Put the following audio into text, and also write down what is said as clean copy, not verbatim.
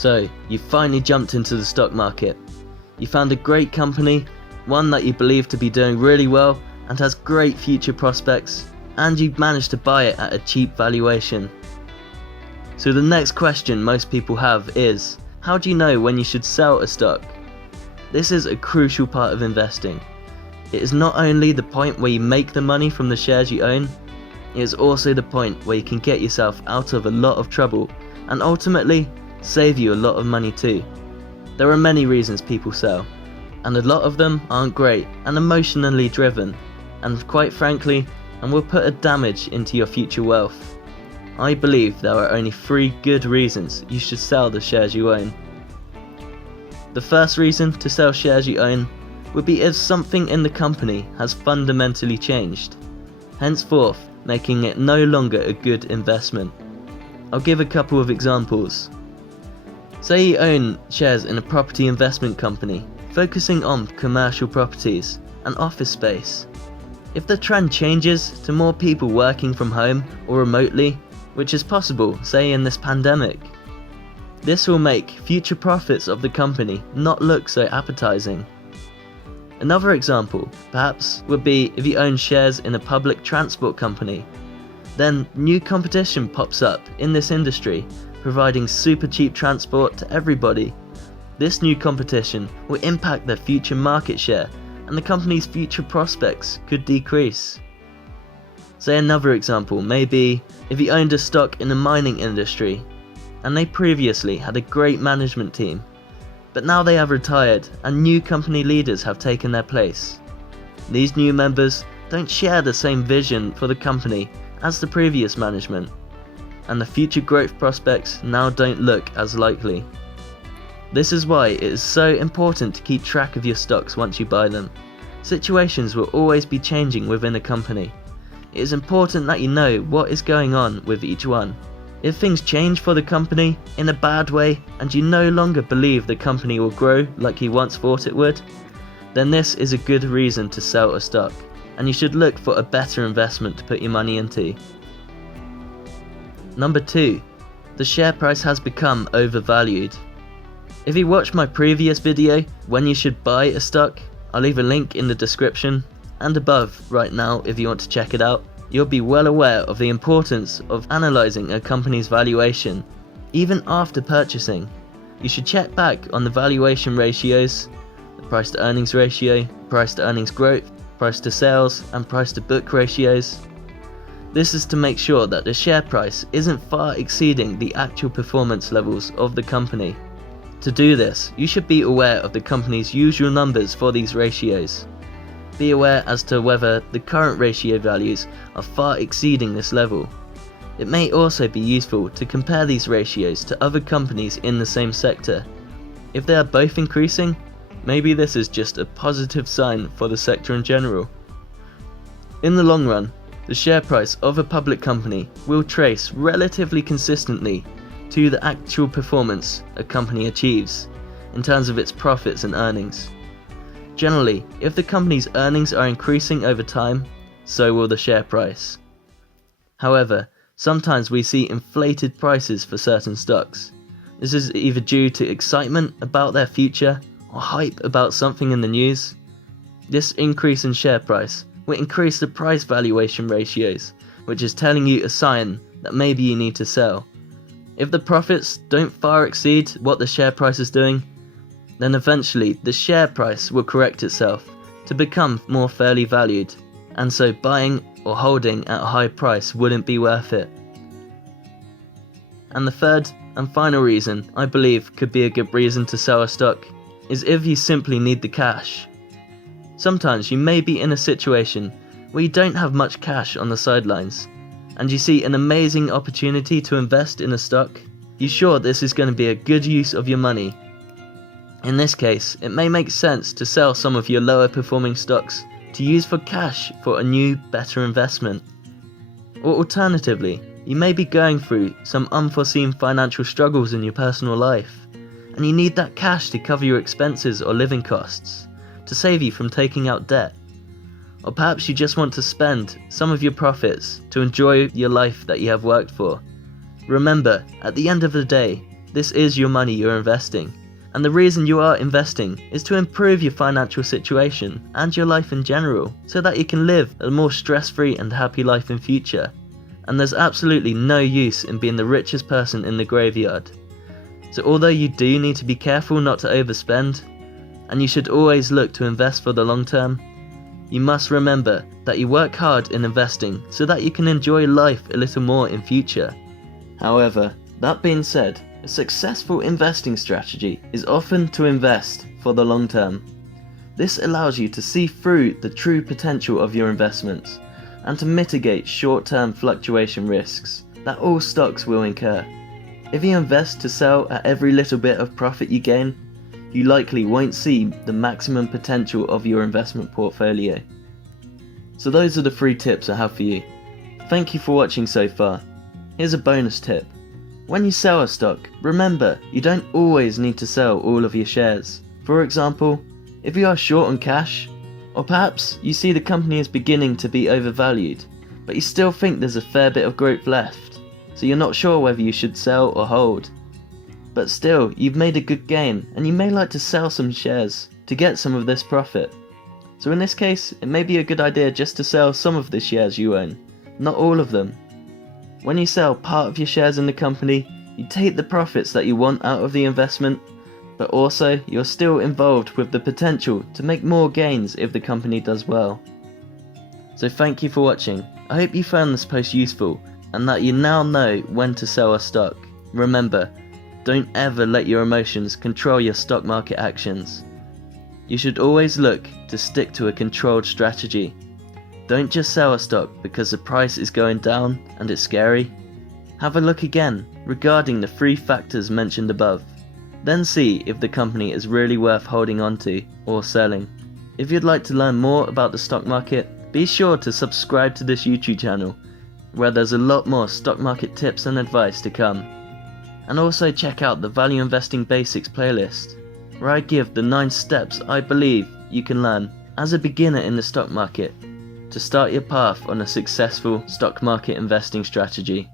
So, you finally jumped into the stock market. You found a great company, one that you believe to be doing really well and has great future prospects, and you've managed to buy it at a cheap valuation. So the next question most people have is, how do you know when you should sell a stock? This is a crucial part of investing. It is not only the point where you make the money from the shares you own, it is also the point where you can get yourself out of a lot of trouble and ultimately save you a lot of money too. There are many reasons people sell, and a lot of them aren't great and emotionally driven, and quite frankly, and will put a damage into your future wealth. I believe there are only 3 good reasons you should sell the shares you own. The first reason to sell shares you own would be if something in the company has fundamentally changed, henceforth making it no longer a good investment. I'll give a couple of examples. Say you own shares in a property investment company focusing on commercial properties and office space. If the trend changes to more people working from home or remotely, which is possible, say in this pandemic, this will make future profits of the company not look so appetizing. Another example, perhaps, would be if you own shares in a public transport company. Then new competition pops up in this industry, providing super cheap transport to everybody. This new competition will impact their future market share, and the company's future prospects could decrease. Say another example, maybe if you owned a stock in the mining industry, and they previously had a great management team, but now they have retired and new company leaders have taken their place. These new members don't share the same vision for the company as the previous management, and the future growth prospects now don't look as likely. This is why it is so important to keep track of your stocks once you buy them. Situations will always be changing within a company. It is important that you know what is going on with each one. If things change for the company in a bad way and you no longer believe the company will grow like you once thought it would, then this is a good reason to sell a stock, and you should look for a better investment to put your money into. Number 2, the share price has become overvalued. If you watched my previous video, when you should buy a stock, I'll leave a link in the description and above right now if you want to check it out. You'll be well aware of the importance of analysing a company's valuation. Even after purchasing, you should check back on the valuation ratios, the price to earnings ratio, price to earnings growth, price to sales and price to book ratios. This is to make sure that the share price isn't far exceeding the actual performance levels of the company. To do this, you should be aware of the company's usual numbers for these ratios. Be aware as to whether the current ratio values are far exceeding this level. It may also be useful to compare these ratios to other companies in the same sector. If they are both increasing, maybe this is just a positive sign for the sector in general. In the long run, the share price of a public company will trace relatively consistently to the actual performance a company achieves in terms of its profits and earnings. Generally, if the company's earnings are increasing over time, so will the share price. However, sometimes we see inflated prices for certain stocks. This is either due to excitement about their future or hype about something in the news. This increase in share price will increase the price valuation ratios, which is telling you a sign that maybe you need to sell. If the profits don't far exceed what the share price is doing, then eventually the share price will correct itself to become more fairly valued, and so buying or holding at a high price wouldn't be worth it. And the third and final reason I believe could be a good reason to sell a stock is if you simply need the cash. Sometimes you may be in a situation where you don't have much cash on the sidelines, and you see an amazing opportunity to invest in a stock. You're sure this is going to be a good use of your money. In this case, it may make sense to sell some of your lower performing stocks to use for cash for a new, better investment. Or alternatively, you may be going through some unforeseen financial struggles in your personal life, and you need that cash to cover your expenses or living costs, to save you from taking out debt. Or perhaps you just want to spend some of your profits to enjoy your life that you have worked for. Remember, at the end of the day, This is your money you're investing. And the reason you are investing is to improve your financial situation and your life in general, so that you can live a more stress-free and happy life in future. And there's absolutely no use in being the richest person in the graveyard. So although you do need to be careful not to overspend, and you should always look to invest for the long term, you must remember that you work hard in investing so that you can enjoy life a little more in future. However, that being said, a successful investing strategy is often to invest for the long term. This allows you to see through the true potential of your investments and to mitigate short-term fluctuation risks that all stocks will incur. If you invest to sell at every little bit of profit you gain, you likely won't see the maximum potential of your investment portfolio. So those are the 3 tips I have for you. Thank you for watching so far. Here's a bonus tip. When you sell a stock, remember you don't always need to sell all of your shares. For example, if you are short on cash, or perhaps you see the company is beginning to be overvalued, but you still think there's a fair bit of growth left, so you're not sure whether you should sell or hold. But still, you've made a good gain, and you may like to sell some shares to get some of this profit. So in this case, it may be a good idea just to sell some of the shares you own, not all of them. When you sell part of your shares in the company, you take the profits that you want out of the investment, but also you're still involved with the potential to make more gains if the company does well. So thank you for watching. I hope you found this post useful and that you now know when to sell a stock. Remember, don't ever let your emotions control your stock market actions. You should always look to stick to a controlled strategy. Don't just sell a stock because the price is going down and it's scary. Have a look again regarding the 3 factors mentioned above. Then see if the company is really worth holding on to or selling. If you'd like to learn more about the stock market, be sure to subscribe to this YouTube channel, where there's a lot more stock market tips and advice to come. And also check out the Value Investing Basics playlist, where I give the 9 steps I believe you can learn as a beginner in the stock market to start your path on a successful stock market investing strategy.